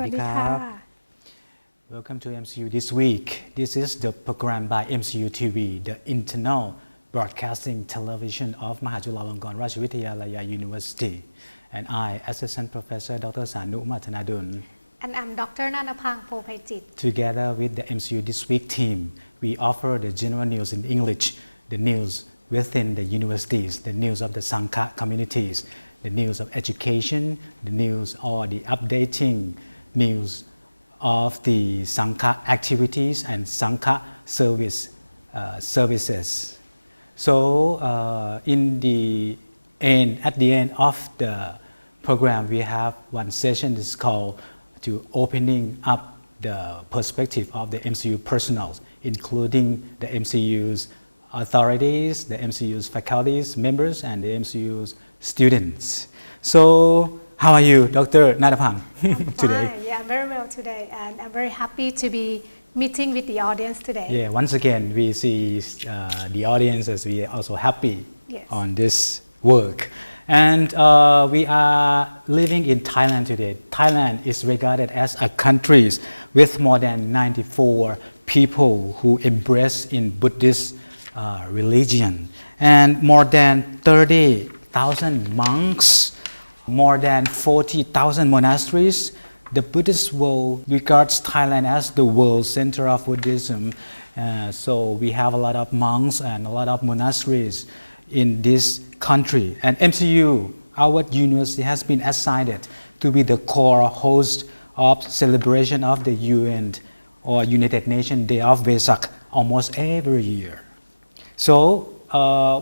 Sawadee-krab. Welcome to MCU this week. This is the program by MCU TV, the internal broadcasting television of Mahachulalongkorn Rajavitayalaya University. And I, Assistant Professor Dr. Sanu Matanadun. And I'm Dr. Nanapang Pophaichit. Together with the MCU This Week team, we offer the general news in English, the news within the universities, the news of the Sangha communities, the news of education, the news or the updating news of the Sangha activities and Sangha services. So at the end of the program, we have one session that's called to opening up the perspective of the MCU personnel, including the MCU's authorities, the MCU's faculties, members, and the MCU's students. So, how are you, Dr. Nadapang, today? Fine. Yeah, very well today, and I'm very happy to be meeting with the audience today. Yeah, once again, we see the audience as we are also happy on this work. And we are living in Thailand today. Thailand is regarded as a country with more than 94 people who embrace in Buddhist religion, and more than 30,000 monks, more than 40,000 monasteries. The Buddhist world regards Thailand as the world center of Buddhism. So we have a lot of monks and a lot of monasteries in this country. And MCU, our university, has been assigned to be the core host of celebration of the UN or United Nations Day of Vesak almost every year. So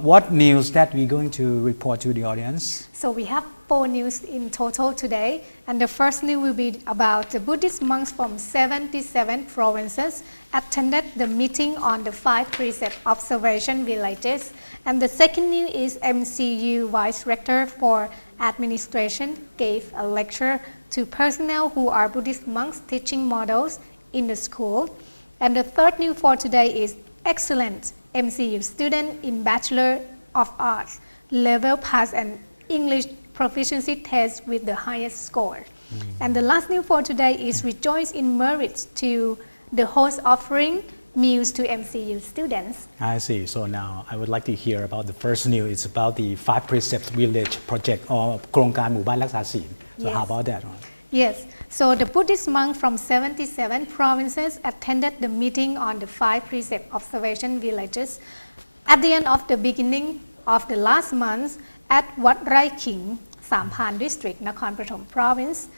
what news that we're going to report to the audience? So we have 4 news in total today, and the first news will be about the Buddhist monks from 77 provinces attended the meeting on the 5 precept observation villages. And the second news is MCU Vice Rector for Administration gave a lecture to personnel who are Buddhist monks teaching models in the school. And the third news for today is Excellecnt MCU student in Bachelor of Arts level pass an English Proficiency test with the highest score. And the last news for today is rejoice in merit to the host offering meals to MCU students. I see. So now I would like to hear about the first news. It's about the 5 Precepts Village project or โครงการหมู่บ้านรักษาศีล. So how about that one? Yes. So the Buddhist monks from 77 provinces attended the meeting on the 5 precept observation villages at the end of the beginning of the last month at Wat Rai King, Samphan district, Nakhon Pathom province.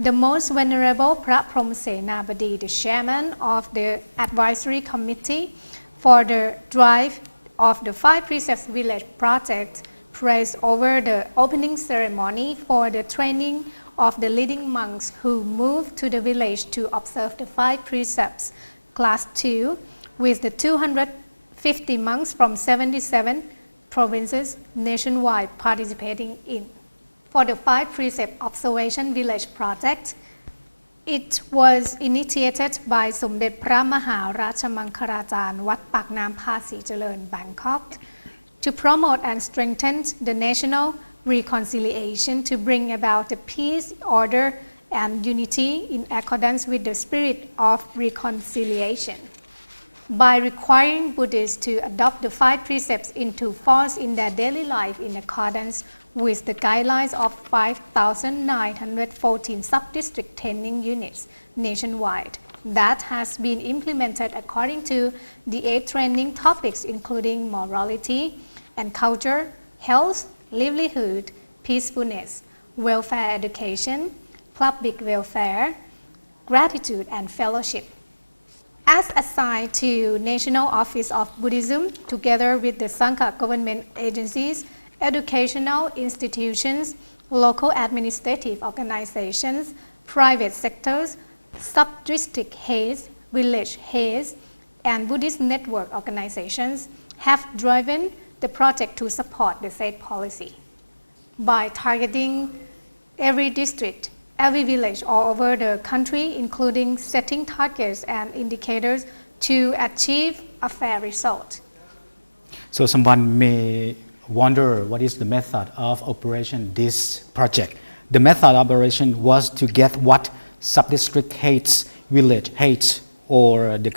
The most venerable Phra Phrom Senabadi, the chairman of the advisory committee for the drive of the 5 precepts village project, praised over the opening ceremony for the training of the leading monks who moved to the village to observe the 5 precepts, class 2, with the 250 monks from 77 provinces nationwide participating in. For the 5 precept observation village project, it was initiated by Somdet Phra Maha Rachamangkharacharya Wat Pak Nam Pha Si Jalern, Bangkok, to promote and strengthen the national reconciliation to bring about the peace, order, and unity in accordance with the spirit of reconciliation. By requiring Buddhists to adopt the 5 precepts into force in their daily life in accordance with the guidelines of 5,914 sub-district training units nationwide that has been implemented according to the 8 training topics including morality and culture, health, livelihood, peacefulness, welfare education, public welfare, gratitude and fellowship. As assigned to National Office of Buddhism, together with the Sangha government agencies, educational institutions, local administrative organizations, private sectors, sub-district heads, village heads, and Buddhist network organizations have driven the project to support the said policy. By targeting every district, every village all over the country, including setting targets and indicators to achieve a fair result. So someone may wonder what is the method of operation this project. The method of operation was to get what sub-district heads, village heads, or the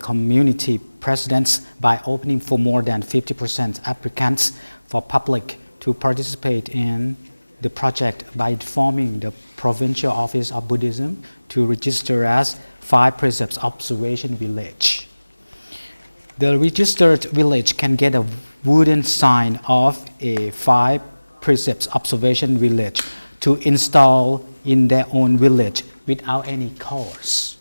community presidents by opening for more than 50% applicants for public to participate in the project by informing the Provincial Office of Buddhism to register as 5 Precepts Observation Village. The registered village can get a wooden sign of a 5 Precepts Observation Village to install in their own village without any cost.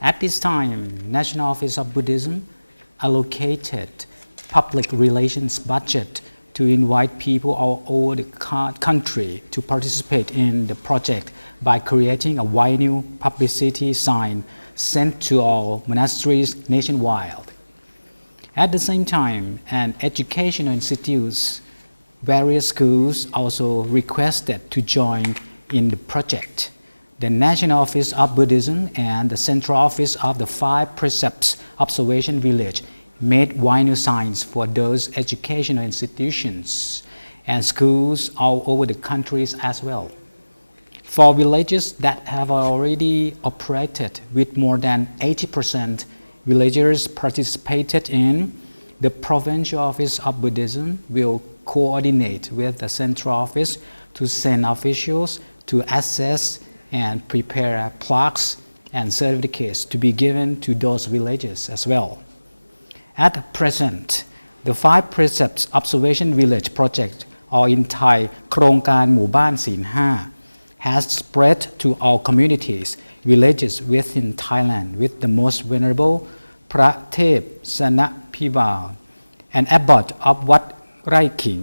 At this time, National Office of Buddhism allocated public relations budget to invite people all over the country to participate in the project by creating a vinyl publicity sign sent to all monasteries nationwide. At the same time, an educational institutes, various schools also requested to join in the project. The National Office of Buddhism and the Central Office of the 5 Precepts Observation Village made vinyl signs for those educational institutions and schools all over the countries as well. For villages that have already operated with more than 80%, villagers participated in, the Provincial Office of Buddhism will coordinate with the Central Office to send officials to assess and prepare plaques and certificates to be given to those villages as well. At present, the 5 Precepts Observation Village project, or in Thai โครงการหมู่บ้านศีล5 has spread to all communities, villages within Thailand with the most venerable พระเทพสนพิบาล an abbot of Wat Rai King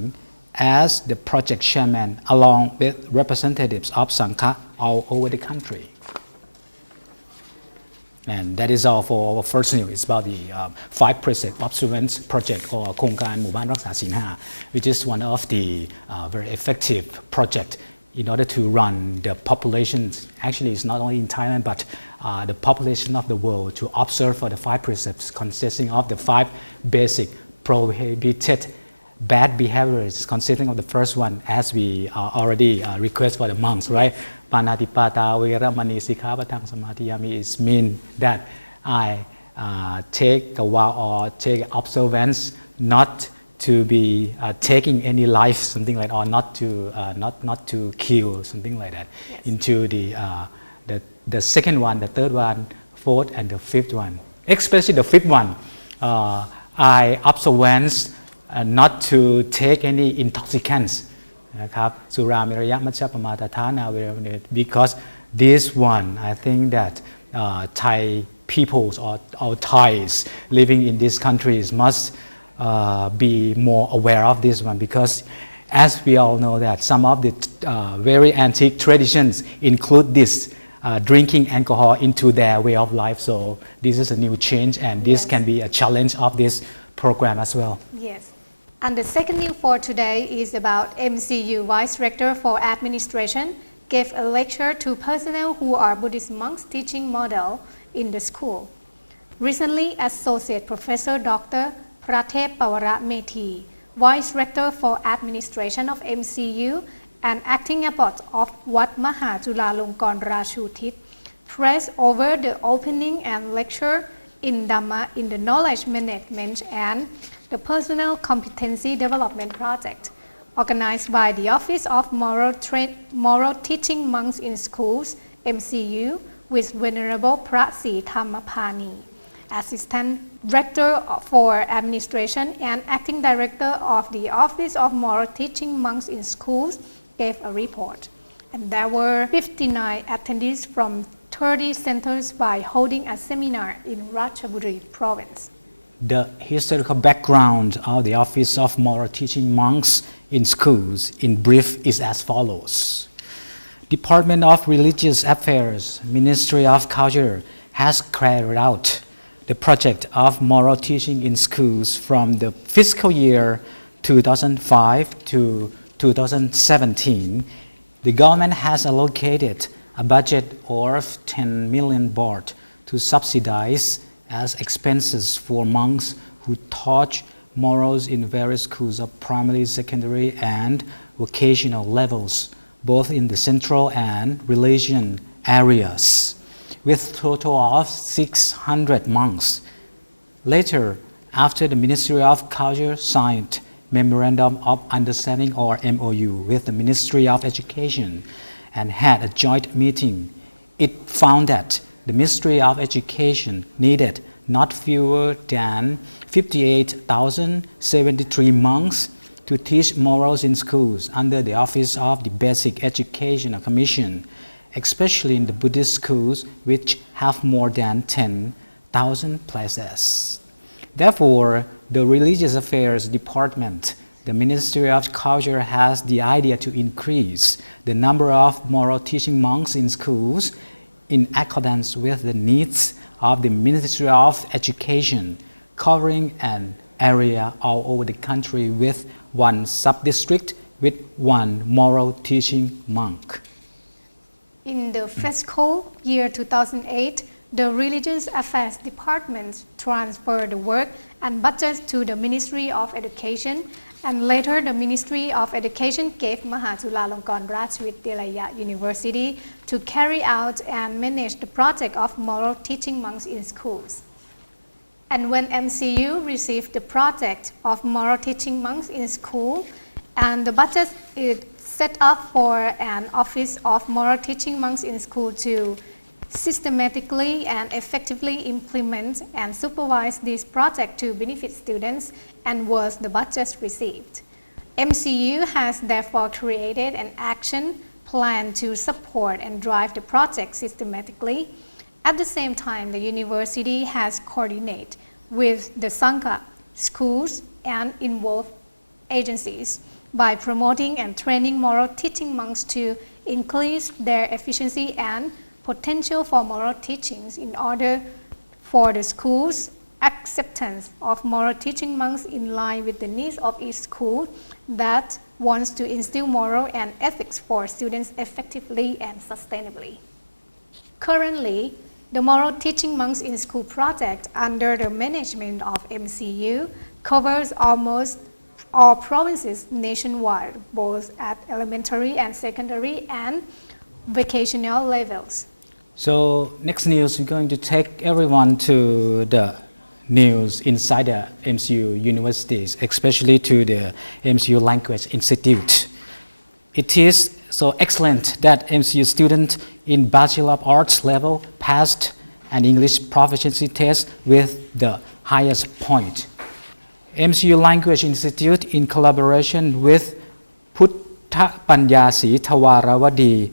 as the project chairman along with representatives of Sangha all over the country. And that is all for our first news. It's about the 5 Precept Observance Project or โครงการหมู่บ้านรักษาศีล5 which is one of the very effective project in order to run the population. Actually, it's not only in Thailand but the population of the world to observe for the 5 precepts consisting of the 5 basic prohibited bad behaviors, consisting of the first one as we already request for the monks, right? Panatipata Veramani Sikkhapadang Samadhiyami is mean that I take a vow or take observance not to be taking any life, something like, or not to kill, something like that. Yes. Into the second one, the third one, fourth, and the fifth one. Especially the fifth one, I observance not to take any intoxicants. นะครับสุราเมรยะมัชฌปมาทฐานาเวรมณี because this one I think that Thai peoples or Thais living in these countries must be more aware of this one, because as we all know that some of the very antique traditions include this drinking alcohol into their way of life. So this is a new change, and this can be a challenge of this program as well. Yes. And the second news for today is about MCU Vice Rector for Administration gave a lecture to personnel who are Buddhist monks teaching model in the school. Recently, Associate Professor Dr. Pratep Pawara Methi, Vice Rector for Administration of MCU and acting abbot of Wat Maha Chulalongkorn Rachutit, pressed over the opening and lecture in Dhamma in the Knowledge Management and the Personal Competency Development Project, organized by the Office of Moral Teaching Monks in Schools, MCU, with Venerable Prasi Thammapani, Assistant Director for Administration and Acting Director of the Office of Moral Teaching Monks in Schools, gave a report. And there were 59 attendees from 30 centers by holding a seminar in Ratchaburi province. The historical background of the Office of Moral Teaching Monks in Schools, in brief, is as follows. Department of Religious Affairs, Ministry of Culture, has carried out the project of moral teaching in schools from the fiscal year 2005 to 2017. The government has allocated a budget of 10 million baht to subsidize as expenses for monks who taught morals in various schools of primary, secondary, and vocational levels both in the central and religion areas, with a total of 600 monks. Later, after the Ministry of Culture signed Memorandum of Understanding or MOU with the Ministry of Education and had a joint meeting, it found that the Ministry of Education needed not fewer than 58,073 monks to teach morals in schools under the Office of the Basic Education Commission, especially in the Buddhist schools, which have more than 10,000 places. Therefore, the Religious Affairs Department, the Ministry of Culture, has the idea to increase the number of moral teaching monks in schools in accordance with the needs of the Ministry of Education, covering an area all over the country with one sub-district with one moral teaching monk. In the fiscal year 2008, the Religious Affairs Department transferred the work and budget to the Ministry of Education, and later the Ministry of Education gave Mahachulalongkorn Rajvidyalaya University to carry out and manage the project of moral teaching monks in schools. And when MCU received the project of moral teaching monks in school, and the budget is set up for an Office of Moral Teaching Monks in School to systematically and effectively implement and supervise this project to benefit students, and was the budget received. MCU has therefore created an action plan to support and drive the project systematically. At the same time, the university has coordinated with the Sangha, schools, and involved agencies by promoting and training moral teaching monks to increase their efficiency and potential for moral teachings in order for the school's acceptance of moral teaching monks in line with the needs of each school that wants to instill moral and ethics for students effectively and sustainably. Currently, the Moral Teaching Monks in School project under the management of MCU covers almost all provinces nationwide, both at elementary and secondary and vocational levels. So next news, we're going to take everyone to the news inside the MCU universities, especially to the MCU Language Institute. It is so excellent that MCU students in Bachelor of Arts level passed an English proficiency test with the highest point. MCU Language Institute, in collaboration with Puttha Panyasi Tawarawadi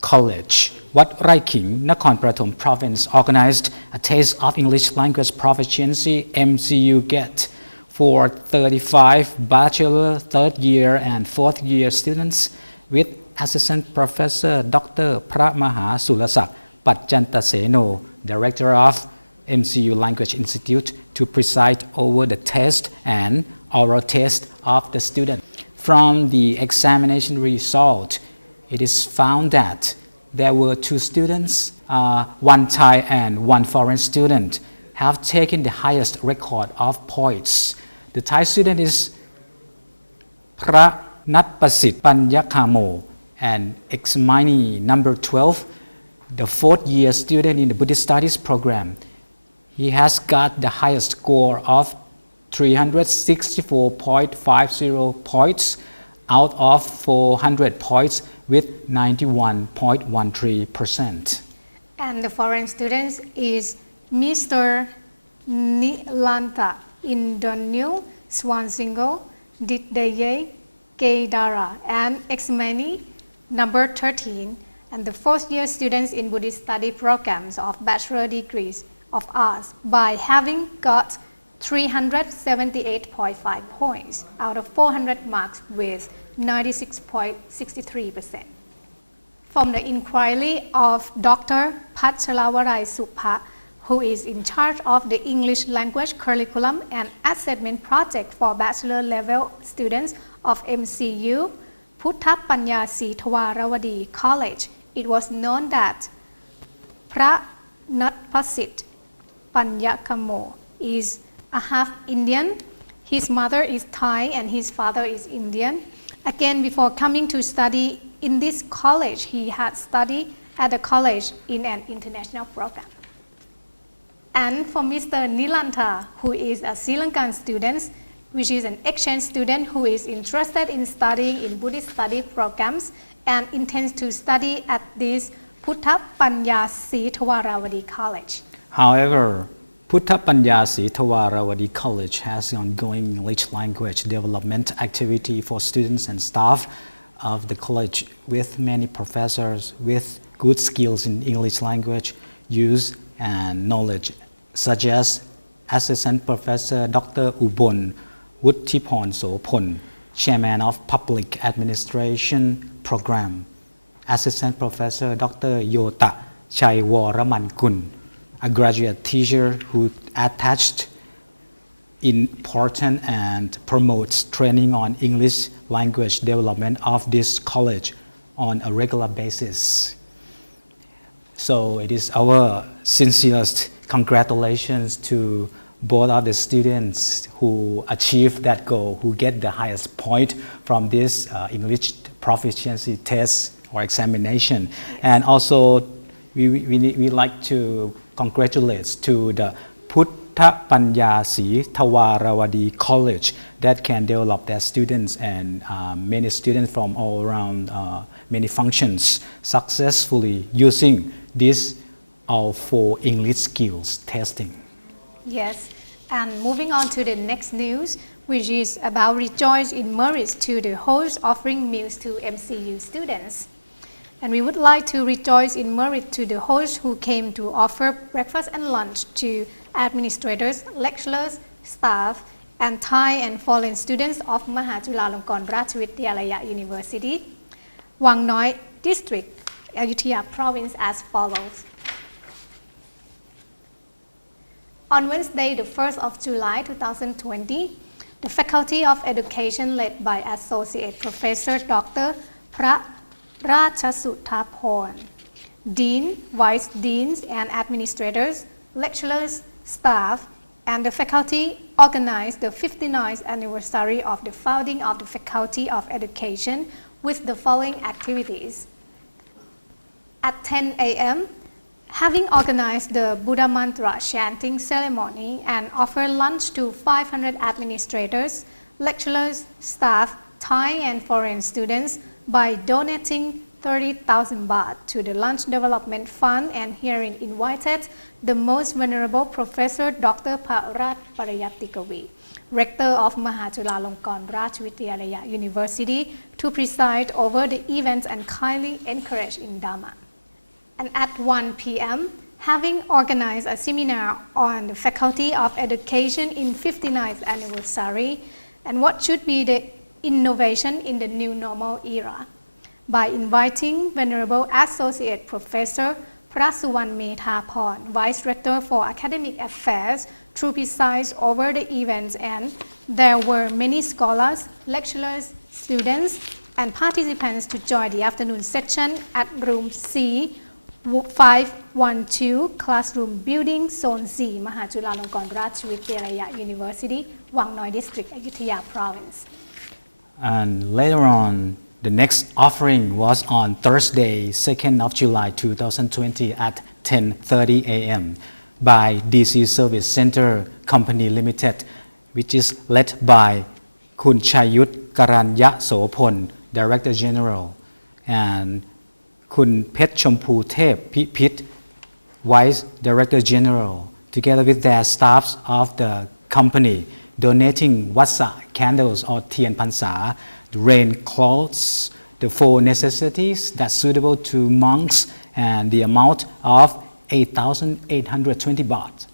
College, Wat Rai King, Nakhon Prathom Province, organized a test of English language proficiency MCU GET for 35 bachelor, third year and fourth year students with Assistant Professor Dr. Pramaha Sulasak Patjantaseno, Director of MCU Language Institute, to preside over the test and oral test of the student. From the examination result, it is found that there were two students, one Thai and one foreign student, have taken the highest record of points. The Thai student is Pranatpasit Panyakamo, and examinee number 12, the fourth year student in the Buddhist studies program. He has got the highest score of 364.50 points out of 400 points with 91.13%. And the foreign student is Mr. Nilanta Indonil Swansingo Diddaye Kedara, and examinee number 13, and the fourth year students in Buddhist study programs of Bachelor degrees of Arts by having got 378.5 points out of 400 marks with 96.63%. From the inquiry of Dr. Patchalavarai Supha, who is in charge of the English language curriculum and assessment project for bachelor level students of MCU Puttha Panyasi Tawarawadi College, it was known that Pranatpasit Panyakamo is a half Indian. His mother is Thai and his father is Indian. Again, before coming to study in this college, he had studied at a college in an international program. And for Mr. Nilanta, who is a Sri Lankan student, which is an exchange student who is interested in studying in Buddhist study programs and intends to study at this Puttha Panya Sitawaravadi College. However, Puttha Panya Sitawaravadi College has ongoing English language development activity for students and staff of the college with many professors with good skills in English language use and knowledge, such as Assistant Professor Dr. Ubon Wutthiporn Sopon, Chairman of Public Administration Program, Assistant Professor Dr. Yota Chaiwaraman, a graduate teacher who attached important and promotes training on English language development of this college on a regular basis. So it is our sincerest congratulations to both of the students who achieve that goal, who get the highest point from this English proficiency test or examination. And also we like to congratulate to the Puttha Panya Sitawaravadi College that can develop their students and many students from all around many functions successfully using this all for English skills testing. Yes, and moving on to the next news, which is about Rejoice in Merit to the host offering meals to MCU students. And we would like to rejoice in merit to the hosts who came to offer breakfast and lunch to administrators, lecturers, staff, and Thai and foreign students of Mahachulalongkorn Ratchavidyalaya University, Wang Noi District, Ayutthaya Province as follows. On Wednesday, the 1st of July 2020, the Faculty of Education led by Associate Professor Dr. Pra Ratchasuttaporn, Dean, Vice Deans and Administrators, lecturers, staff, and the faculty organized the 59th anniversary of the founding of the Faculty of Education with the following activities. At 10 a.m., having organized the Buddha Mantra chanting ceremony and offered lunch to 500 administrators, lecturers, staff, Thai and foreign students by donating 30,000 baht to the Lunch Development Fund and herein invited the most venerable Professor Dr. Parat Parayatikavi, Rector of Mahachulalongkorn Ratchavidyalaya University, to preside over the events and kindly encourage in Dhamma. And at 1 p.m., having organized a seminar on the Faculty of Education in 59th anniversary and what should be the innovation in the new normal era, by inviting Venerable Associate Professor Prasuwan Methaporn, Vice Rector for Academic Affairs, to preside over the events, and there were many scholars, lecturers, students, and participants to join the afternoon session at room C 512, classroom building, zone C, Mahachulalongkorn Ratchavidyalaya University, Wang Noi District, Ayutthaya Province. And later on, the next offering was on Thursday, 2nd of July 2020 at 10:30 a.m. by DC Service Center Company Limited, which is led by Kun Chayut Karanya Sopon, Director General, and Kun Pet Champu Thep Pipit, Vice Director General, together with their staffs of the company, donating Vassa candles or Tien Pansa, the rain cloths, the four necessities that's suitable to monks, and the amount of 8,820 baht.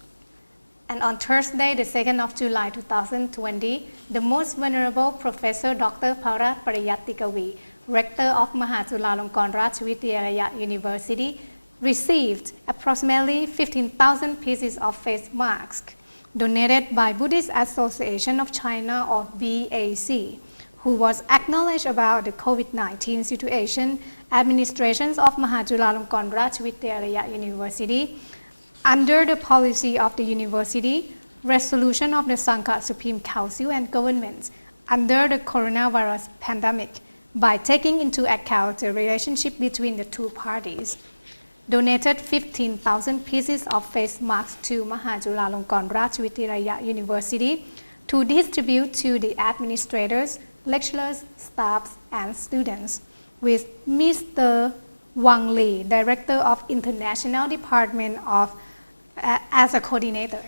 And on Thursday, the 2nd of July 2020, the Most Venerable Professor Dr. Parat Parayatikavi, Rector of Mahachulalongkorn Ratchavidyalaya University, received approximately 15,000 pieces of face masks donated by Buddhist Association of China or BAC, who was acknowledged about the COVID-19 situation, administrations of Mahachulalongkorn Ratchavidyalaya University, under the policy of the university, resolution of the Sangha Supreme Council and governments, under the coronavirus pandemic, by taking into account the relationship between the two parties. Donated 15,000 pieces of face masks to Mahachulalongkorn Rajvidyalaya University to distribute to the administrators, lecturers, staffs, and students, with Mr. Wang Li, Director of International Department as a coordinator.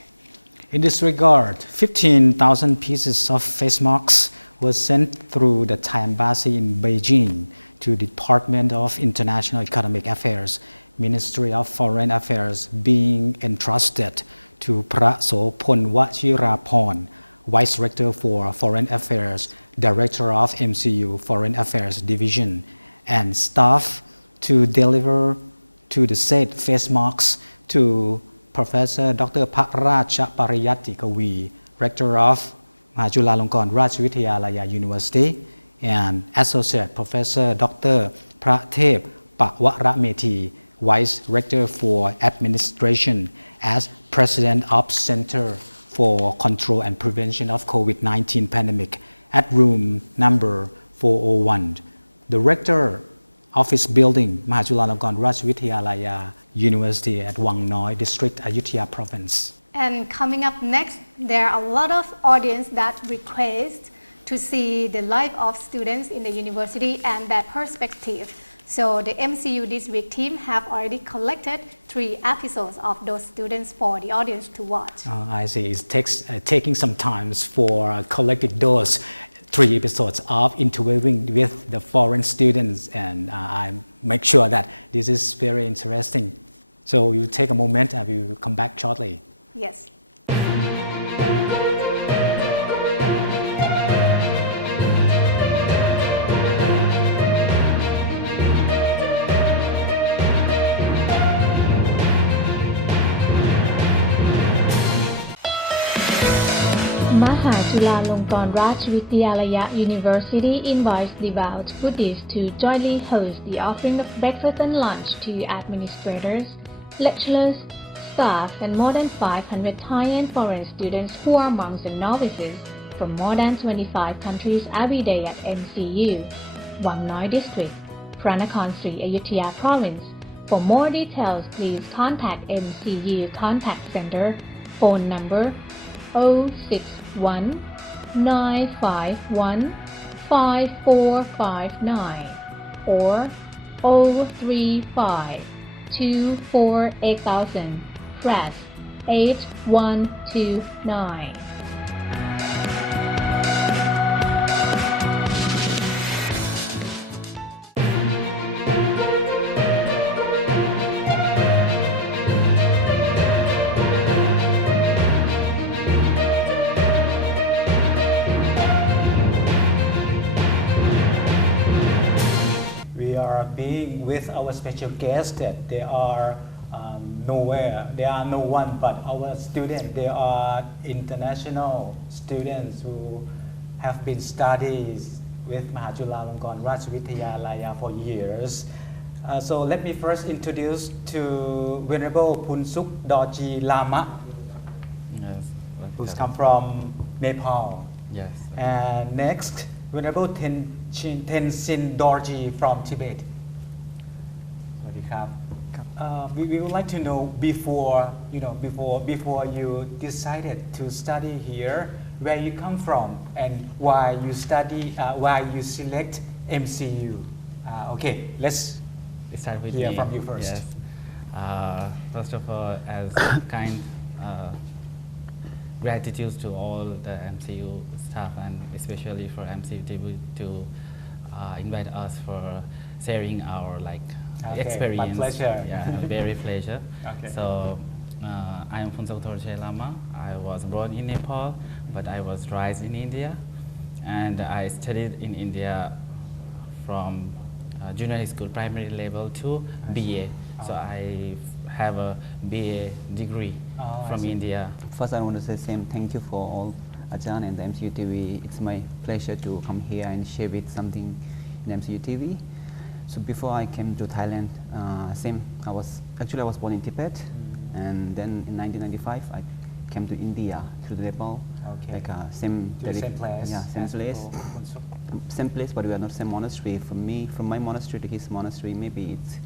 In this regard, 15,000 pieces of face masks were sent through the Thai Embassy in Beijing to the Department of International Economic Affairs, Ministry of Foreign Affairs, being entrusted to Phra Sopon Wachiraporn, Vice Rector for Foreign Affairs, Director of MCU Foreign Affairs Division, and staff to deliver to the said face masks to Professor Dr. Pharacha Pariyatti Kavi, Rector of Mahachulalongkorn Rajvidyalaya University, and Associate Professor Dr. Prathep Pawaramethi, Vice Rector for Administration, as President of Center for Control and Prevention of COVID-19 Pandemic at room number 401. The Rector Office Building, Mahachulalongkorn Rajvidyalaya University at Wang Noi District, Ayutthaya Province. And coming up next, there are a lot of audience that request to see the life of students in the university and their perspective. So the MCU this week team have already collected 3 episodes of those students for the audience to watch. I see. It takes taking some time for collecting those 3 episodes of interviewing with the foreign students, and I make sure that this is very interesting. So you take a moment and we will come back shortly. Yes. Mahachulalongkorn Rajvidyalaya University invites devout Buddhists to jointly host the offering of breakfast and lunch to administrators, lecturers, staff, and more than 500 Thai and foreign students who are monks and novices from more than 25 countries every day at MCU, Wang Noi District, Pranakon Sri Ayutthaya Province. For more details, please contact MCU Contact Center, phone number 061 951 5459 or 035 24 8000 press 8129. Being with our special guests, that they are nowhere, they are no one but our students. They are international students who have been studied with Mahachulalongkorn Rajvidyalaya for years. So let me first introduce to Venerable Punsuk Dorji Lama, Yes. who's come from Nepal. Yes. And next, Venerable Tenzin Dorji from Tibet. We would like to know before you decided to study here, where you come from and why you select MCU. Okay, let's Start with hear me. from you first. Yes. First of all, as kind gratitude to all the MCU staff and especially for MCU TV to invite us for sharing our experience. My pleasure. Yeah, very pleasure. Okay. So I am Punsuk Dorji Lama. I was born in Nepal, but I was raised in India, and I studied in India from junior school, primary level to BA. So I have a BA degree from India. First, I want to say thank you for all Ajahn and the MCU TV. It's my pleasure to come here and share with something in MCU TV. So before I came to Thailand, I was born in Tibet, and then in 1995 I came to India through Nepal. Okay. Same To the same place. Yeah, same place. same place, but we are not same monastery. From my monastery to his monastery, maybe it's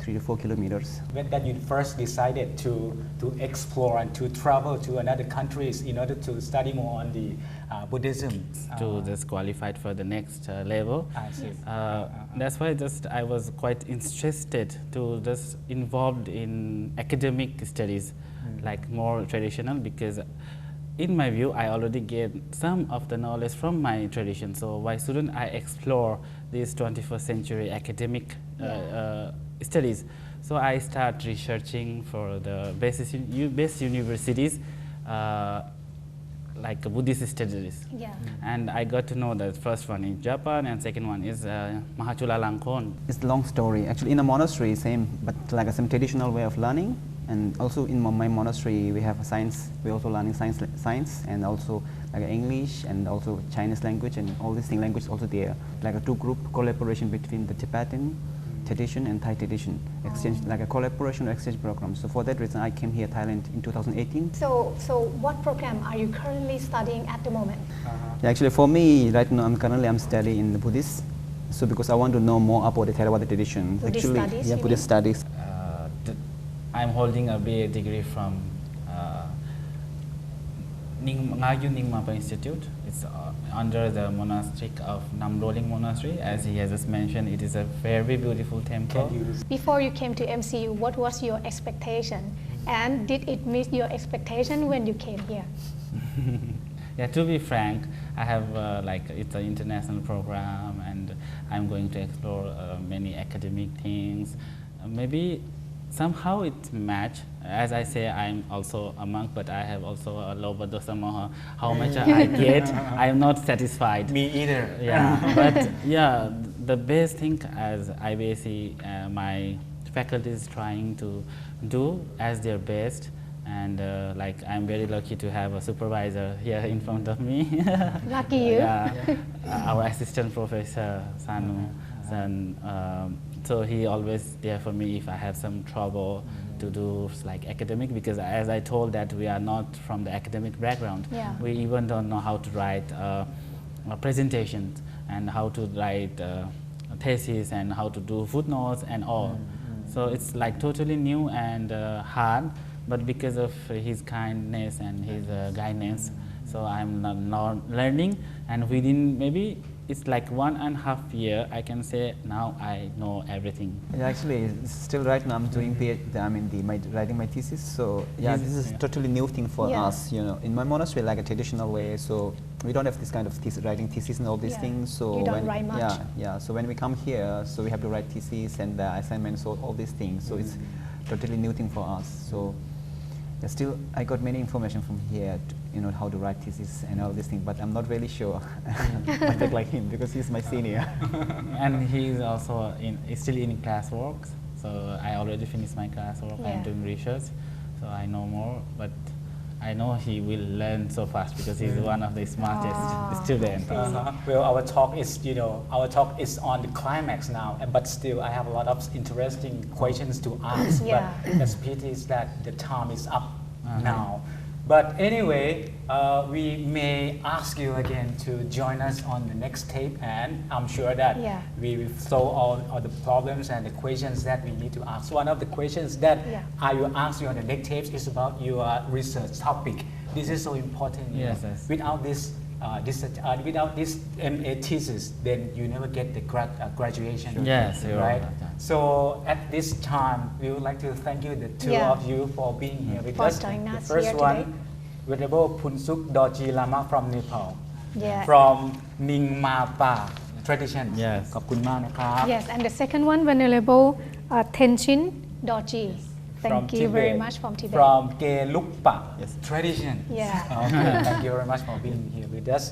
3 to 4 kilometers. When that you first decided to explore and to travel to another countries in order to study more on the Buddhism. To just qualified for the next level. I see. That's why I was quite interested to just involved in academic studies, like more traditional, because in my view, I already get some of the knowledge from my tradition. So why shouldn't I explore these 21st century academic studies? So I start researching for the best universities, like Buddhist studies. Yeah. And I got to know that first one is Japan and second one is Mahachulalangkorn. It's a long story. Actually, in a monastery, same, but like some traditional way of learning. And also in my monastery, we have science. We also learning science, and also like English and also Chinese language and all these languages also there. Like a two-group collaboration between the Tibetan tradition and Thai tradition, exchange, like a collaboration or exchange program. So for that reason, I came here Thailand in 2018. So what program are you currently studying at the moment? Yeah, actually, for me right now, I'm studying in the Buddhist. So because I want to know more about the Theravada tradition. Buddhist actually, studies, yeah, you Buddhist studies. I'm holding a BA degree from Ngayu Ningmapa Institute. It's under the monastery of Namroling Monastery. As he has just mentioned, it is a very beautiful temple. Before you came to MCU, what was your expectation? And did it meet your expectation when you came here? Yeah, to be frank, I have it's an international program, and I'm going to explore many academic things. Maybe somehow it match. As I say, I'm also a monk, but I have also a loba dosa moha. How much I get, I am not satisfied. Me either. Yeah, but yeah, the best thing as IBC, my faculty is trying to do as their best. And I'm very lucky to have a supervisor here in front of me. Lucky you. Yeah, our assistant professor Sanu. So he always there for me if I have some trouble to do like academic, because as I told that we are not from the academic background. Yeah. We even don't know how to write presentations and how to write thesis and how to do footnotes and all. So it's like totally new and hard, but because of his kindness and his guidance, so I'm not learning, and within maybe it's like 1.5 years, I can say now I know everything. Yeah, actually, still right now I'm doing writing my thesis. So yeah, this is totally new thing for us. You know, in my monastery, like a traditional way. So we don't have this kind of writing thesis and all these things. So you don't write much. Yeah. So when we come here, so we have to write thesis and assignments, all these things. So it's totally new thing for us. So yeah, still, I got many information from here. How to write thesis and all these things, but I'm not really sure. Perfect like him, because he's my senior. And he's also still in classwork. So I already finished my classwork. I'm doing research, so I know more. But I know he will learn so fast because he's one of the smartest students. Well, our talk is on the climax now, but still I have a lot of interesting questions to ask. Yeah. But the pity is that the time is up now. But anyway, we may ask you again to join us on the next tape, and I'm sure that we will solve all the problems and the questions that we need to ask. One of the questions that I will ask you on the next tapes is about your research topic. This is so important. Yes. Without this MA thesis, then you never get the graduation. Yes, you're right. right. So at this time, we would like to thank you, the two of you, for being here with us. The first one, Venerable Punsuk Dorji Lama from Nepal, from Ningmapa tradition. Yes. ขอบคุณมากนะครับ Yes, and the second one, Venerable Tenchin Dorji. Thank you very much from Tibet. From Gelugpa tradition. Yeah. Okay, thank you very much for being here with us.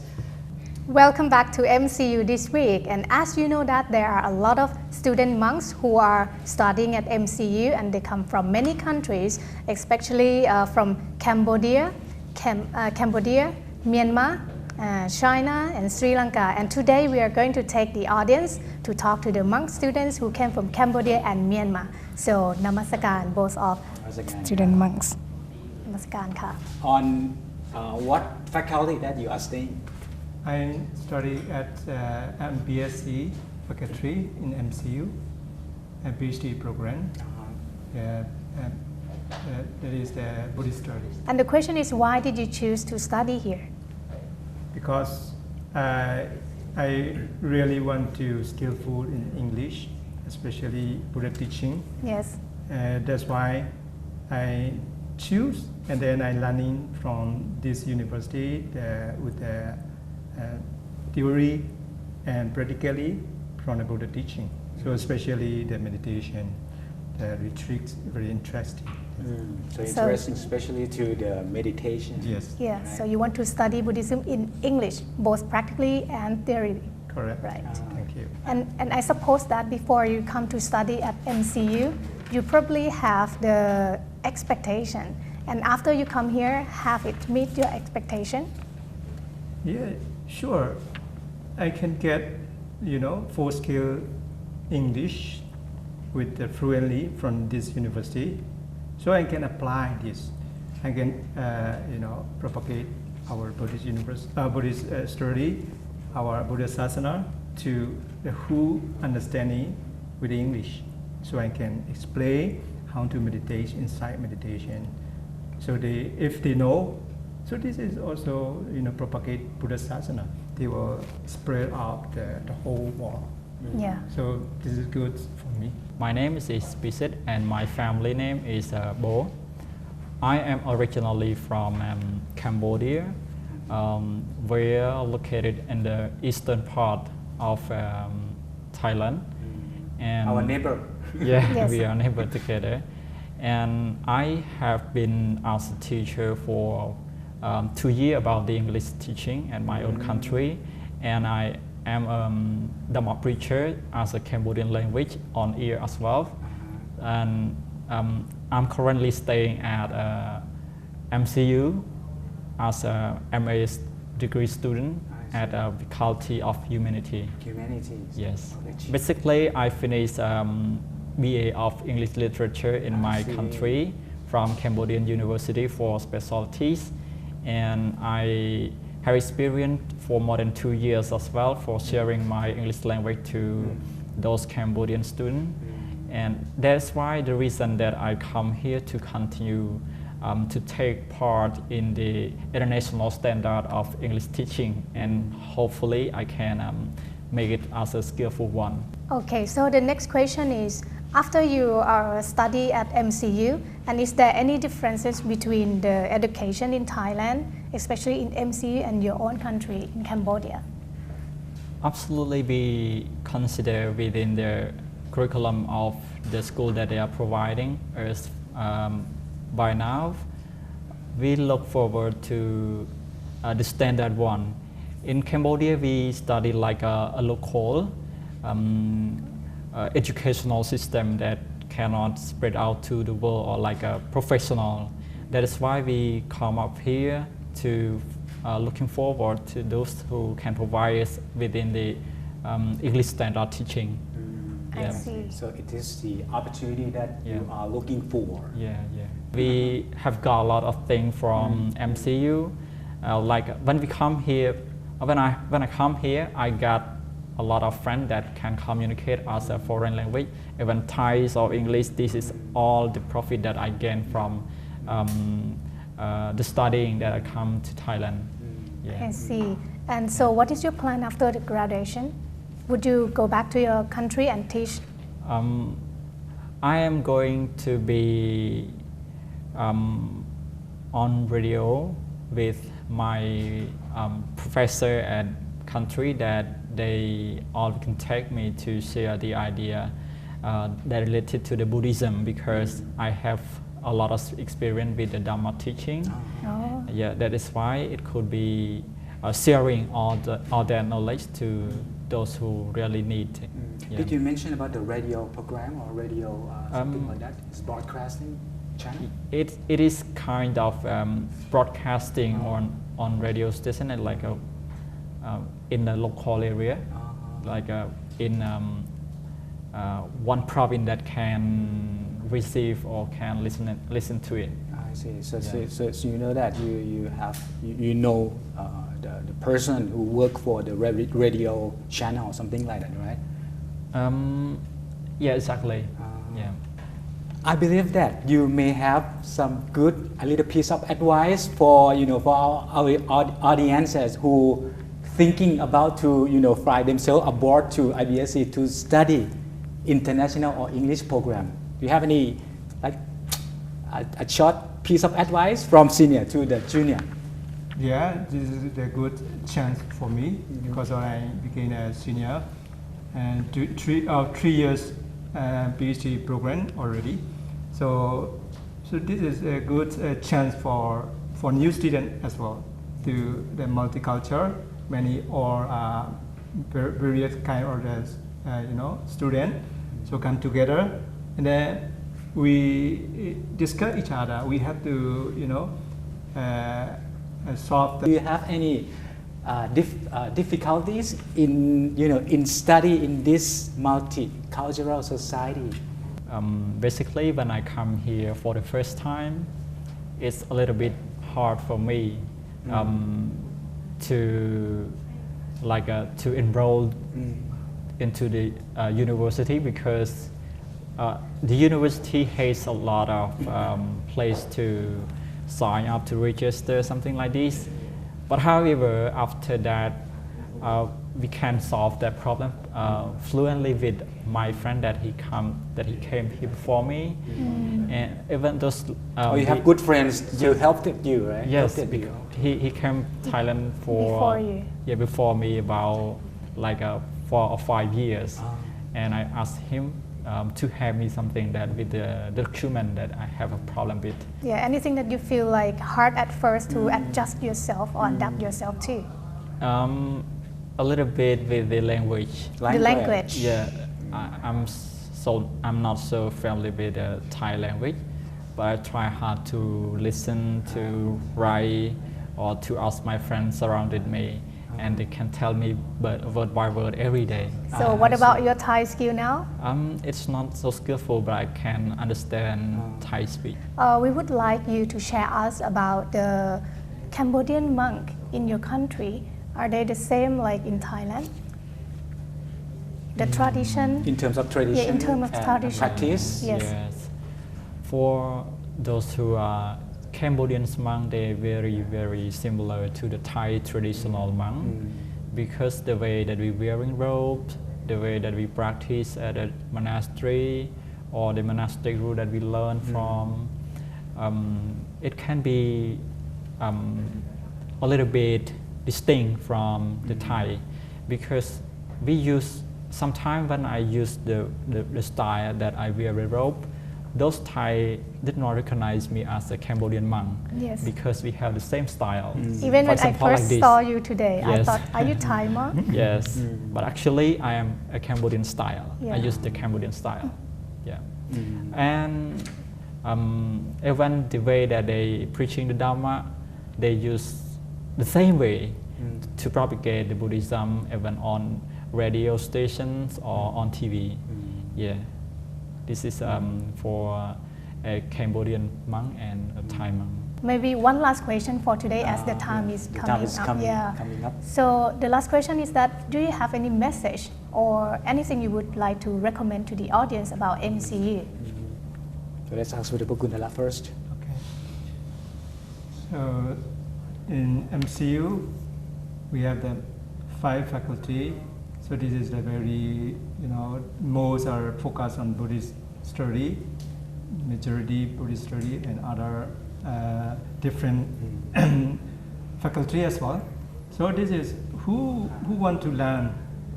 Welcome back to MCU this week, and as you know that there are a lot of student monks who are studying at MCU, and they come from many countries, especially from Cambodia, Myanmar, China and Sri Lanka. And today we are going to take the audience to talk to the monk students who came from Cambodia and Myanmar. So Namaskaran, both of student monks. Namaskaran ka. On what faculty that you are staying? I study at BSc Faculty in MCU, a PhD program. That is the Buddhist studies. And the question is, why did you choose to study here? Because I really want to skillful in English, especially Buddha teaching. Yes. That's why I choose, and then I learning from this university with the theory and practically from the Buddha teaching. So especially the meditation, the retreats, very interesting. So interesting, especially to the meditation. Yes. Yeah, so you want to study Buddhism in English, both practically and theory. Correct. Right. Thank you. And I suppose that before you come to study at MCU, you probably have the expectation. And after you come here, have it meet your expectation? Yeah, sure. I can get, full skill English with the fluently from this university. So I can apply this. I can, propagate our Buddhist study, our Buddha Sasana to the who understanding with English. So I can explain how to meditate inside meditation. So if they know, so this is also, propagate Buddha Sasana. They will spread out the whole world. Yeah. So this is good for me. My name is Bisit and my family name is Bo. I am originally from Cambodia. We are located in the eastern part of Thailand. And Our neighbor. Yeah, Yes. we are neighbor together. And I have been as a teacher for 2 years about the English teaching in my own country. And I am a Dhamma preacher as a Cambodian language on here as well. And I'm currently staying at MCU as a MA degree student at the Faculty of Humanities. Yes. Basically, I finished BA of English Literature in my country from Cambodian University for specialties. And I have experience for more than 2 years as well for sharing my English language to those Cambodian students. And that's why the reason that I come here to continue to take part in the international standard of English teaching, and hopefully I can make it as a skillful one. Okay, so the next question is, after you study at MCU, and is there any differences between the education in Thailand, especially in MCU, and your own country in Cambodia? Absolutely, we consider within the curriculum of the school that they are providing us by now. We look forward to the standard one. In Cambodia, we study like a local educational system that cannot spread out to the world or like a professional. That is why we come up here to looking forward to those who can provide us within the English standard teaching. I see. So it is the opportunity that you are looking for. Yeah. We have got a lot of things from MCU. Like when we come here, when I come here, I got a lot of friends that can communicate as a foreign language, even Thai or English. This is all the profit that I gain from the studying that I come to Thailand. Yeah. I see. And so what is your plan after the graduation? Would you go back to your country and teach? I am going to be on radio with my professor at country that they all can take me to share the idea that related to the Buddhism, because I have a lot of experience with the Dhamma teaching. Oh. Yeah, that is why it could be sharing all that knowledge to those who really need it. Yeah. Did you mention about the radio program or radio something like that? It's broadcasting channel? It is kind of broadcasting on radio station and like in the local area, like in one province that can receive or can listen to it. I see. So you know that you know the person who work for the radio channel, something like that, right? Yeah, exactly. Yeah. I believe that you may have some a little piece of advice for for our audiences who thinking about to fly themselves abroad to IBSC to study international or English program. Do you have any like a short piece of advice from senior to the junior? Yeah, this is a good chance for me because I became a senior and 3 years PhD program already. So this is a good chance for new student as well to the multicultural, many or various kind of student. So come together and then we discuss each other. We have to solve. Do you have any difficulties in study in this multicultural society? Basically, when I come here for the first time, it's a little bit hard for me to enroll into the university because the university has a lot of place to sign up to register, something like this. But however, after that, we can solve that problem fluently with my friend that he came here before me, and even those. You have good friends who helped you, right? Yes, he came Thailand before you. Yeah, before me about 4 or 5 years, and I asked him to have me something that with the document that I have a problem with. Yeah, anything that you feel like hard at first to adjust yourself or adapt yourself to? A little bit with the language. The language. Yeah, I'm not so familiar with the Thai language, but I try hard to listen, to write, or to ask my friends surrounded me, and they can tell me word by word every day. So what about your Thai skill now? It's not so skillful, but I can understand Thai speak. We would like you to share us about the Cambodian monk in your country. Are they the same like in Thailand? The tradition? In terms of tradition? Yeah, in terms of tradition. Practice? Yes. For those who are Cambodian monks, they're very, very similar to the Thai traditional monk because the way that we wearing robes, the way that we practice at a monastery, or the monastic rule that we learn from, it can be a little bit distinct from the Thai because we use sometimes when I use the style that I wear a robe, those Thai did not recognize me as a Cambodian monk because we have the same style. Even when I first saw you today, yes. I thought, are you Thai monk? Yes, but actually I am a Cambodian style. I use the Cambodian style. Yeah, and even the way that they preaching the Dhamma, they use the same way to propagate the Buddhism even on radio stations or on TV. Yeah, this is for a Cambodian monk and a Thai monk. Maybe one last question for today as the time is coming up. So the last question is that do you have any message or anything you would like to recommend to the audience about MCU? So let's ask Dr. Gundala first. Okay. So in MCU, we have the 5 faculty. So this is the very, most are focused on Buddhist study, majority Buddhist study, and other different faculty as well. So this is who want to learn.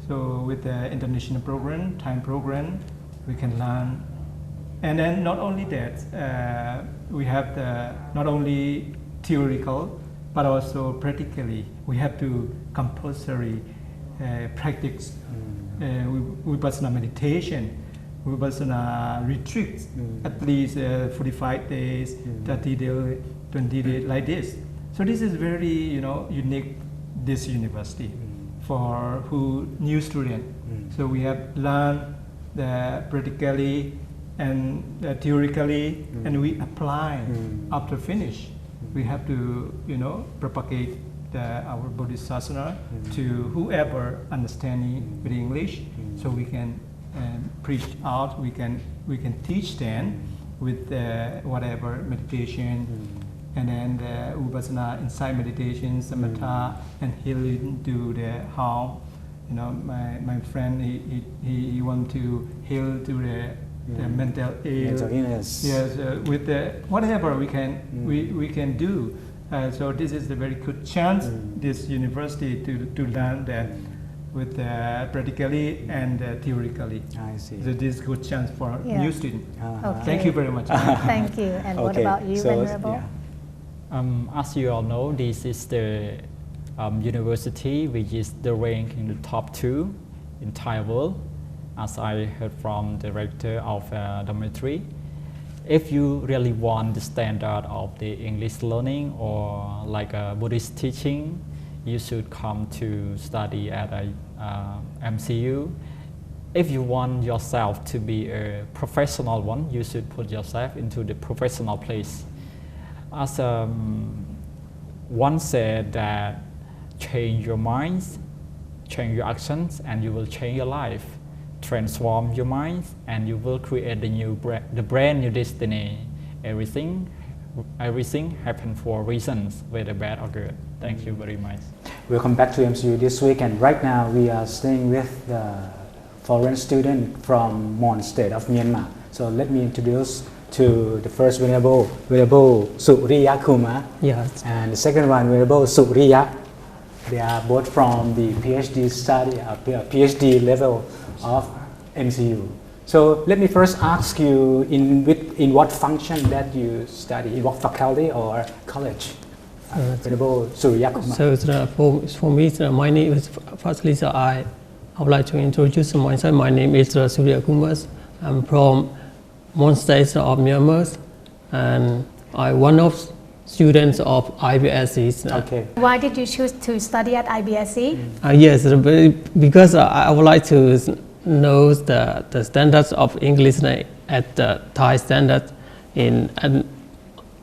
So with the international program, time program, we can learn. And then not only that, we have the not only theoretical, but also practically. We have to compulsory practice vipassana meditation, vipassana retreats, at least 45 days, 30 days, 20 days, like this. So this is very, unique, this university for who new student. So we have learned the practically and theoretically, and we apply after finish. We have to, propagate our Buddhist sasana to whoever understanding with English, so we can preach out. We can teach them with whatever meditation, and then the Vipassana, insight meditation, samatha, and healing to the how. You know, my friend, he want to heal to the mental illness. Yes, with the whatever we can do. So this is a very good chance, this university to learn that with practically and theoretically. I see. So this is a good chance for new students. Okay. Thank you very much. Thank you. And what about you, Venerable? As you all know, this is the university which is the rank in the top 2 in Thai world, as I heard from the director of dormitory. If you really want the standard of the English learning or like a Buddhist teaching, you should come to study at a MCU. If you want yourself to be a professional one, you should put yourself into the professional place. As one said that change your minds, change your actions, and you will change your life. Transform your minds, and you will create the brand new destiny. Everything happens for reasons, whether bad or good. Thank you very much. Welcome back to MCU this week, and right now we are staying with the foreign student from Mon State of Myanmar. So let me introduce to the first Venerable Suriya Kumar. Yes. And the second one, Venerable Suriya. They are both from the PhD study, PhD level of MCU. So let me first ask you in what function that you study, in what faculty or college? Venerable Suriya Kumar. So for me, my name is, firstly, I would like to introduce myself. My name is Suriya Kumar. I'm from Mon State of Myanmar, and I'm one of students of IBSE. Okay. Why did you choose to study at IBSE? Yes, because I would like to know the standards of English at the Thai standard in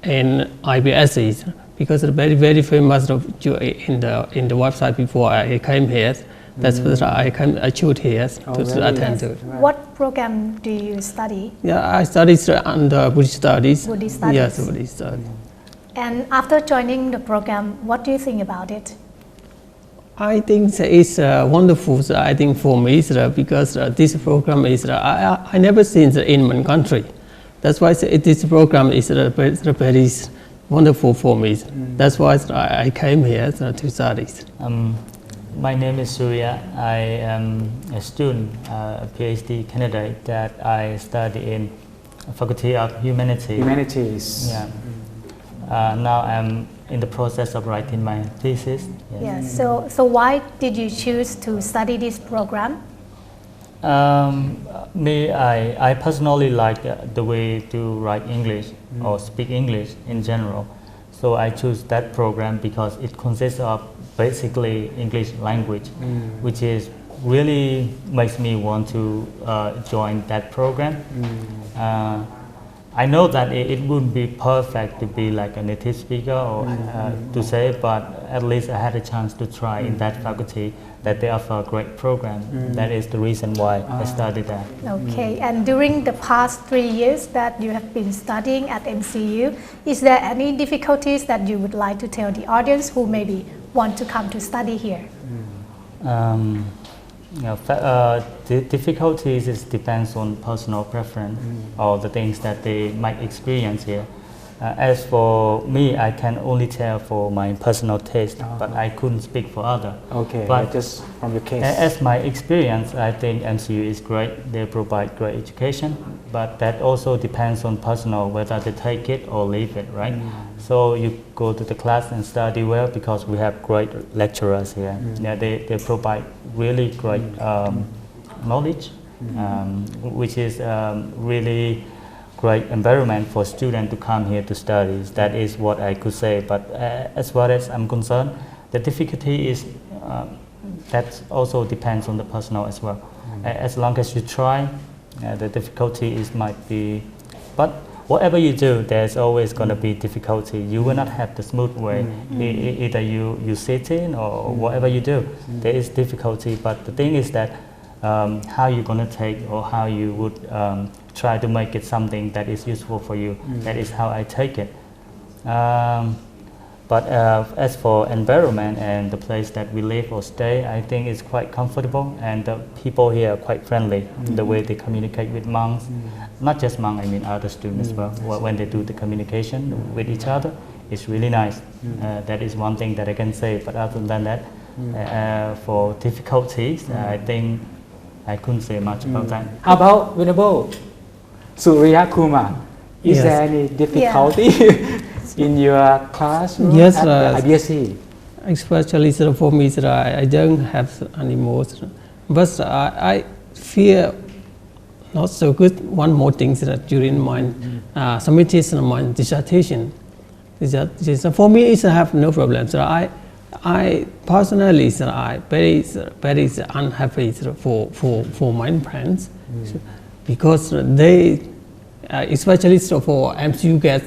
IBSE, because it's very famous in the website before I came here. That's why I chose here to attend to. What program do you study? Yeah, I studied under Buddhist studies. Buddhist studies. Yes, Buddhist studies. And after joining the program, what do you think about it? I think it's wonderful. I think for me, because this program is I never seen in my country. That's why this program is very wonderful for me. That's why I came here to study. My name is Surya. I am a student, a PhD candidate that I study in Faculty of Humanities. Yeah. Now I'm in the process of writing my thesis. Yes. Yeah, so why did you choose to study this program? I personally like the way to write English or speak English in general. So I choose that program because it consists of basically English language, which is really makes me want to join that program. I know that it wouldn't be perfect to be like a native speaker or to say, but at least I had a chance to try in that faculty that they offer a great program. That is the reason why I studied that. Okay, and during the past 3 years that you have been studying at MCU, is there any difficulties that you would like to tell the audience who maybe want to come to study here? The difficulties depends on personal preference or the things that they might experience here. As for me, I can only tell for my personal taste, but I couldn't speak for others. Okay, but just from your case. As my experience, I think MCU is great. They provide great education, but that also depends on personal, whether they take it or leave it, right? So you go to the class and study well because we have great lecturers here. Yeah, they provide really great knowledge, which is really great environment for students to come here to study. That is what I could say. But as far as I'm concerned, the difficulty is that also depends on the personal as well. As long as you try, the difficulty might be. But whatever you do, there's always going to be difficulty. You will not have the smooth way. Either you sit in or whatever you do, there is difficulty. But the thing is that how you're going to take or how you would try to make it something that is useful for you. That is how I take it. But as for environment and the place that we live or stay, I think it's quite comfortable, and the people here are quite friendly. The way they communicate with monks, not just monks, I mean other students as well. When they do the communication with each other, it's really nice. That is one thing that I can say. But other than that, for difficulties, I think I couldn't say much about that. How about Venerable Surya Kumar? Is there any difficulty in your classroom Yes, at the IBSC? Especially for me, I don't have any more. But I fear not so good. One more thing during my submission, my dissertation. For me, I have no problem. I personally, I very unhappy for my friends because they, especially for MCU get.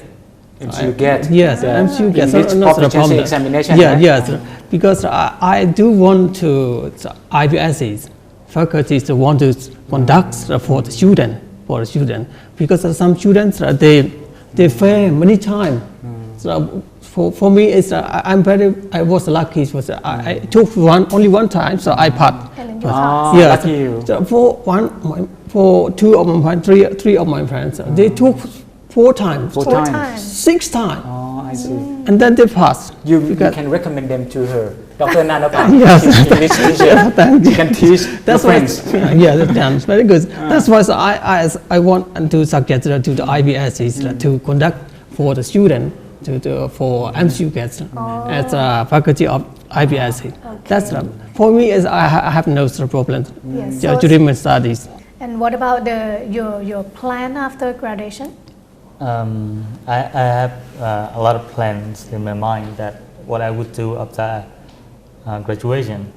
Yes, MCU gets not the problem. Examination. Yeah, right? yes, because I do want to IBS's faculties want to conduct for the student because some students they fail many times. So for me, I was lucky. I took only one time, so I passed. Yes. Lucky you. So for three of my friends, they took 4 times. 6 times. Oh, I see. And then they passed. You can recommend them to her, Dr. Nanapa. Yes. English teacher. Thank you. You can teach That's your why. friends. Yeah, that's very good. That's why I want to suggest to the IBS to conduct for the student for MCU guests as a faculty of IBS. That's for me. I have no problem during my studies. And what about your plan after graduation? I have a lot of plans in my mind that what I would do after graduation.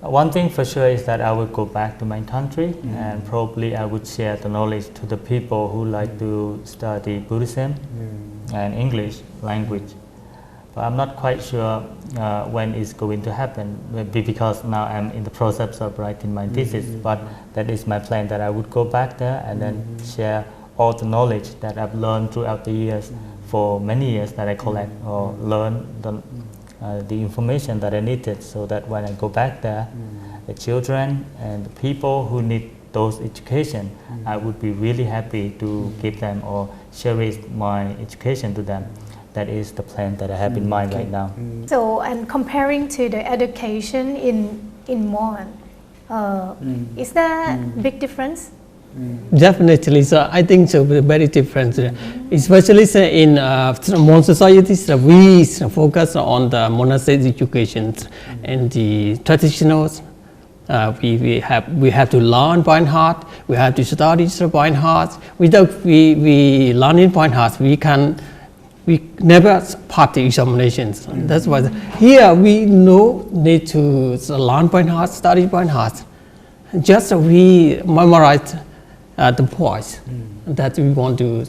One thing for sure is that I would go back to my country and probably I would share the knowledge to the people who like to study Buddhism and English language. But I'm not quite sure when it's going to happen, maybe because now I'm in the process of writing my thesis, but that is my plan, that I would go back there and then share all the knowledge that I've learned throughout the years for many years that I collect or learn the information that I needed, so that when I go back there, the children and the people who need those education, I would be really happy to give them or share my education to them. That is the plan that I have in mind right now. So, and comparing to the education in Mon, is there big difference? Definitely, so I think so very different. Especially in Mon societies, we focus on the monastic education and the traditionals. We have to learn by heart. We have to study by heart. Without we learning by heart, we never pass the examinations. That's why here we need to learn by heart, study by heart. Just we memorize the points that we want to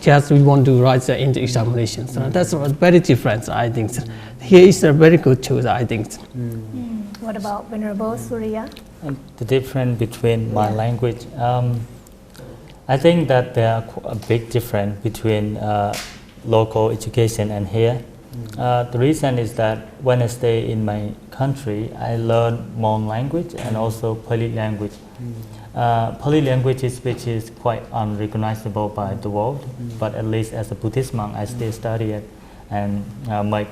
just we want to write in the examinations. That's very different, I think. Here is a very good tool, I think. What about Venerable Surya? The difference between my language, I think that there are a big difference between local education and here. The reason is that when I stay in my country, I learn Hmong language and also Pali language. Pali language which is quite unrecognizable by the world, but at least as a Buddhist monk, I still study it and make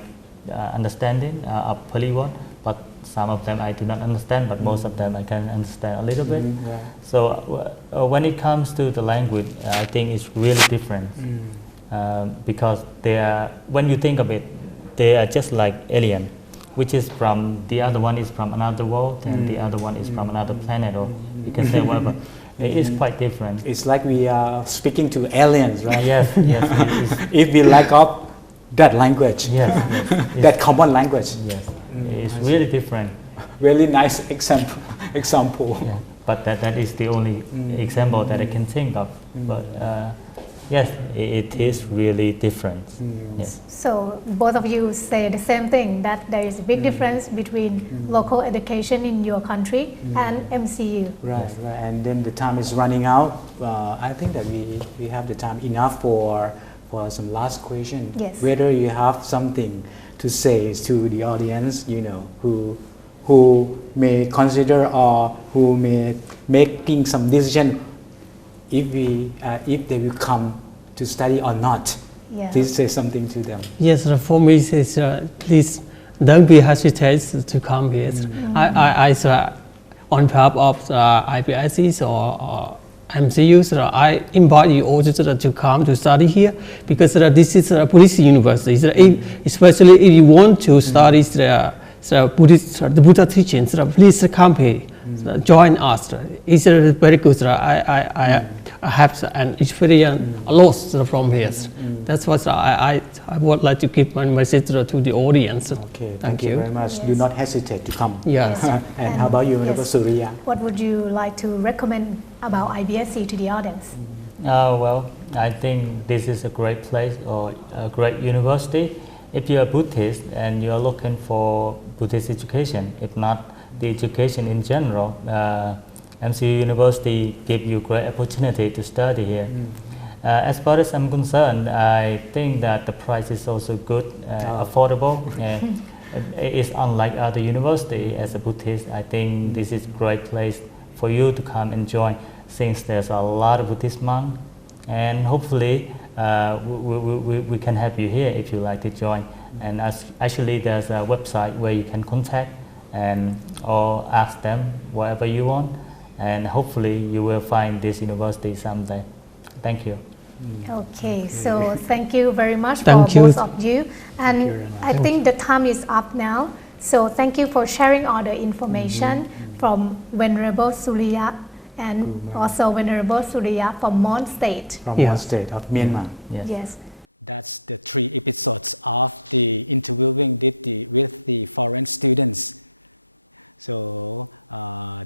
understanding of Pali word. But some of them I do not understand, but most of them I can understand a little bit. So when it comes to the language, I think it's really different because they are, when you think of it, they are just like alien, which is from, the other one is from another world and the other one is from another planet, or you can say whatever. It is quite different. It's like we are speaking to aliens, right? Yes. If we lack of that language, yes. that common language. Yes, it's really different. Really nice example. Yeah. but that is the only example that I can think of. But yes, it is really different. Yes. So both of you say the same thing, that there is a big difference between local education in your country and MCU. Right, right. And then the time is running out. I think that we have the time enough for some last question. Yes. Whether you have something to say to the audience, who may consider or who may making some decision if they will come to study or not. Yeah. Please say something to them. Yes, for me, it's, please don't be hesitant to come here. On behalf of IPSCs or MCUs, I invite you all to come to study here, because this is a Buddhist university. Especially if you want to study the Buddha teachings, please come here, join us. It's very good. I have an experience a lot from here. That's what I would like to give my message to the audience. Okay, thank you very much. Yes. Do not hesitate to come. Yes. And how about you, Venerable Surya? What would you like to recommend about IBSC to the audience? Well, I think this is a great place or a great university. If you're a Buddhist and you're looking for Buddhist education, if not the education in general, MCU University gives you great opportunity to study here. As far as I'm concerned, I think that the price is also good, affordable. It's unlike other university. As a Buddhist, I think this is a great place for you to come and join, since there's a lot of Buddhist monks, and hopefully we can help you here if you like to join. And actually there's a website where you can contact or ask them whatever you want, and hopefully you will find this university someday. Thank you. Okay, so thank you very much for Thank you. both of you. And I think the time is up now. So thank you for sharing all the information from Venerable Surya and also Venerable Surya from Mon State. From Mon State of Myanmar. Yes. That's the 3 episodes of the interviewing with the foreign students. So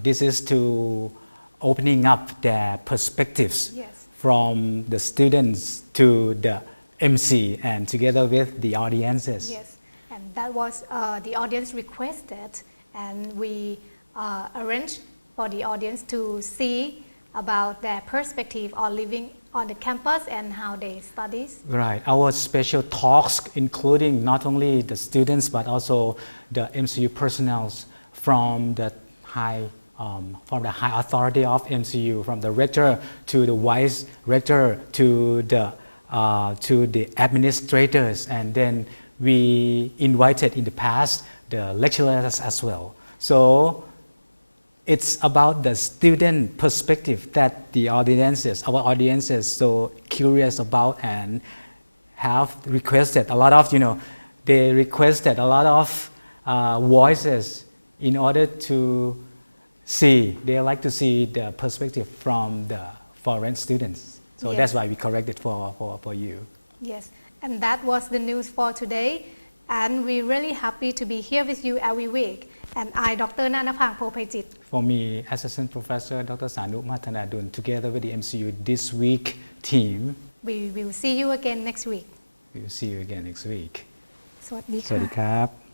this is to opening up their perspectives from the students to the MC and together with the audiences. Yes, and that was the audience requested, and we arranged for the audience to see about their perspective on living on the campus and how they study. Right. Our special talks including not only the students but also the MCU personnel from the high authority of MCU, from the rector to the vice rector to the administrators, and then we invited in the past the lecturers as well. So it's about the student perspective that our audiences so curious about and have requested a lot of, they requested a lot of voices in order to see, they like to see the perspective from the foreign students. So that's why we corrected for you. Yes, and that was the news for today. And we're really happy to be here with you every week. And I, Dr. Nanapang Popechit. For me, Assistant Professor Dr. Sanu Mathanadun, together with the MCU This Week team. We will see you again next week. We will see you again next week. สวัสดีค่ะ สวัสดีครับ